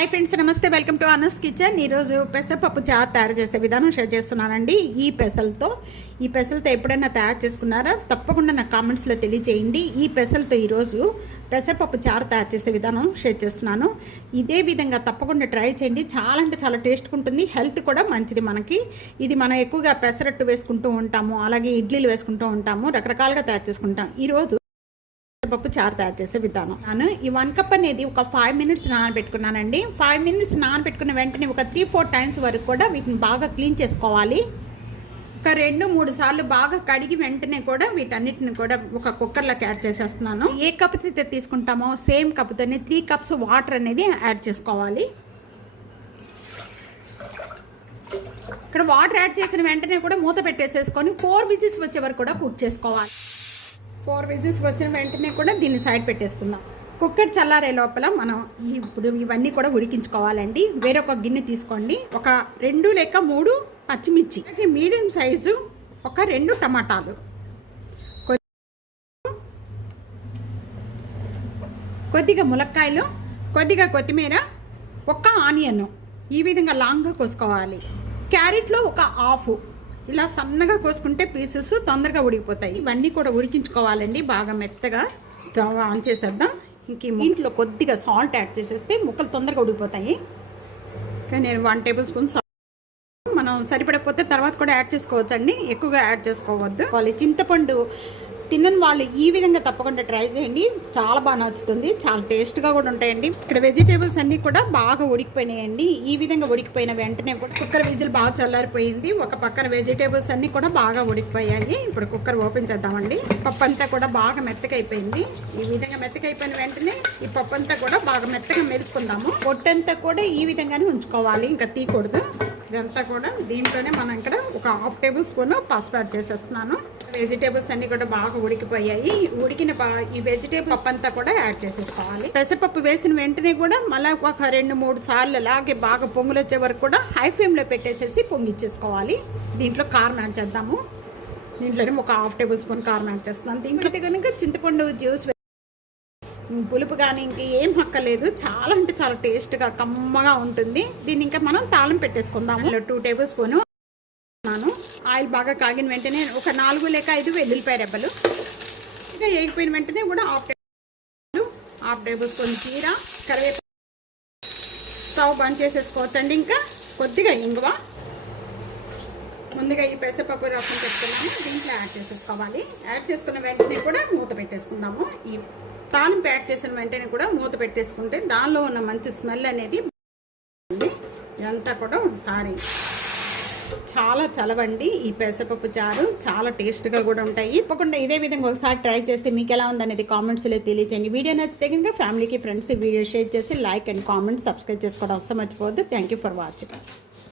Hi friends నమస్తే. Welcome to Anas kitchen. ఈరోజు పెసరపప్పు చారు తయారు చేసే విధానం షేర్ చేస్తున్నానండి. ఈ పెసలతో ఈ పెసలతో ఎప్పుడైనా తయారు చేసుకున్నారా? తప్పకుండా నా కామెంట్స్లో తెలియజేయండి ఈ పెసలతో ఈరోజు పెసరపప్పు చారు తయారు చేసే విధానం షేర్ చేస్తున్నాను. ఇదే విధంగా తప్పకుండా ట్రై చేయండి. చాలా అంటే చాలా టేస్ట్గా ఉంటుంది. హెల్త్ కూడా మంచిది మనకి. ఇది మనం ఎక్కువగా పెసరట్టు వేసుకుంటూ ఉంటాము. అలాగే ఇడ్లీలు వేసుకుంటూ ఉంటాము. రకరకాలుగా తయారు చేసుకుంటాం. ఈరోజు పప్పు చారు తయారు చేసే విధానం. నేను ఈ వన్ కప్ అనేది ఒక ఫైవ్ మినిట్స్ నానబెట్టుకున్నానండి. ఫైవ్ మినిట్స్ నానబెట్టుకున్న వెంటనే ఒక త్రీ ఫోర్ టైమ్స్ వరకు కూడా వీటిని బాగా క్లీన్ చేసుకోవాలి. ఒక రెండు మూడు సార్లు బాగా కడిగి వెంటనే కూడా వీటన్నిటిని కూడా ఒక కుక్కర్లోకి యాడ్ చేసేస్తున్నాను. ఏ కప్ అయితే తీసుకుంటామో సేమ్ కప్తోనే త్రీ కప్స్ వాటర్ అనేది యాడ్ చేసుకోవాలి. ఇక్కడ వాటర్ యాడ్ చేసిన వెంటనే కూడా మూత పెట్టేసేసుకొని ఫోర్ విజిల్స్ వచ్చే వరకు కూడా కుక్ చేసుకోవాలి. ఫోర్ విజిల్స్ వచ్చిన వెంటనే కూడా దీన్ని సైడ్ పెట్టేసుకుందాం. కుక్కర్ చల్లారే లోపల మనం ఇప్పుడు ఇవన్నీ కూడా ఉడికించుకోవాలండి. వేరొక గిన్నె తీసుకోండి. ఒక రెండు లేక మూడు పచ్చిమిర్చి. మీడియం సైజు ఒక రెండు టమాటాలు. కొద్దిగా ములక్కాయలు కొద్దిగా కొత్తిమీర ఒక్క ఆనియన్. ఈ విధంగా లాంగ్గా కోసుకోవాలి. క్యారెట్లో ఒక హాఫ్. ఇలా సన్నగా కోసుకుంటే పీసెస్ తొందరగా ఉడికిపోతాయి. ఇవన్నీ కూడా ఉడికించుకోవాలండి. బాగా మెత్తగా స్టవ్ ఆన్ చేసేద్దాం. ఇంక ఇంట్లో కొద్దిగా సాల్ట్ యాడ్ చేసేస్తే ముక్కలు తొందరగా ఉడికిపోతాయి. ఇంకా నేను వన్ టేబుల్ స్పూన్ సాల్ట్ మనం సరిపడకపోతే తర్వాత కూడా యాడ్ చేసుకోవచ్చండి. ఎక్కువగా యాడ్ చేసుకోవద్దు. వాళ్ళు చింతపండు తినని వాళ్ళు ఈ విధంగా తప్పకుండా ట్రై చేయండి. చాలా బాగా నచ్చుతుంది. చాలా టేస్ట్గా కూడా ఉంటాయండి. ఇక్కడ వెజిటేబుల్స్ అన్నీ కూడా బాగా ఉడికిపోయినాయండి. ఈ విధంగా ఉడికిపోయిన వెంటనే కూడా కుక్కర్ విజిల్ బాగా చల్లారిపోయింది. ఒక పక్కన వెజిటేబుల్స్ అన్నీ కూడా బాగా ఉడికిపోయాయి. ఇప్పుడు కుక్కర్ ఓపెన్ చేద్దామండి. పప్పు అంతా కూడా బాగా మెత్తగా అయిపోయింది ఈ విధంగా మెత్తగా అయిపోయిన వెంటనే ఈ పప్పు అంతా కూడా బాగా మెత్తగా మెరుపుకుందాము పొట్టంతా కూడా ఈ విధంగానే ఉంచుకోవాలి. ఇంకా తీయకూడదు. ఇదంతా కూడా దీంట్లోనే మనం ఇక్కడ ఒక హాఫ్ టేబుల్ స్పూన్ పసుపు యాడ్ చేసేస్తున్నాను. వెజిటేబుల్స్ అన్ని కూడా బాగా ఉడికిపోయాయి. ఉడికిన ఈ వెజిటేబుల్ పప్పు అంతా కూడా యాడ్ చేసేసుకోవాలి. పెసరపప్పు వేసిన వెంటనే కూడా మళ్ళీ ఒక రెండు మూడు సార్లు అలాగే బాగా పొంగులు వచ్చే వరకు కూడా హై ఫ్లేమ్లో పెట్టేసేసి పొంగిచ్చేసుకోవాలి. దీంట్లో కారం యాడ్ చేద్దాము. దీంట్లోనే ఒక హాఫ్ టేబుల్ స్పూన్ కారం యాడ్ చేస్తున్నాను. దీంట్లో కనుక చింతపండు జ్యూస్ పులుపు కానీ ఇంక ఏం హక్కలేదు చాలా అంటే చాలా టేస్ట్గా కమ్మగా ఉంటుంది. దీన్ని ఇంకా మనం తాళం పెట్టేసుకుందాము. టూ టేబుల్ స్పూను నాను. ఆయిల్ బాగా కాగిన వెంటనే ఒక నాలుగు లేక ఐదు వెల్లుల్లిపాయ రెబ్బలు. ఇంకా వేగిపోయిన వెంటనే కూడా half table half table spoon జీర కరివేపాకు స్టవ్ బంద్ చేసేసుకోవచ్చండి ఇంకా. కొద్దిగా ఇంగువ. ముందుగా ఈ పెసరపప్పు రసం పెట్టుకున్నాము దీంట్లో యాడ్ చేసేసుకోవాలి. యాడ్ చేసుకున్న వెంటనే కూడా మూత పెట్టేసుకుందాము. ఈ తాలింపు యాడ్ చేసిన వెంటనే కూడా మూత పెట్టేసుకుంటే దానిలో ఉన్న మంచి స్మెల్ అనేది ఇదంతా కూడా ఒకసారి చాలా చలవండి. ఈ పెసరపప్పు చారు చాలా టేస్ట్గా కూడా ఉంటాయి. తప్పకుండా ఇదే విధంగా ఒకసారి ట్రై చేసి మీకు ఎలా ఉందనేది కామెంట్స్లో తెలియజేయండి వీడియో నచ్చితే కనుక ఫ్యామిలీకి ఫ్రెండ్స్ వీడియో షేర్ చేసి లైక్ అండ్ కామెంట్ సబ్స్క్రైబ్ చేసుకోవడం అసలు మర్చిపోవద్దు. Thank you for watching.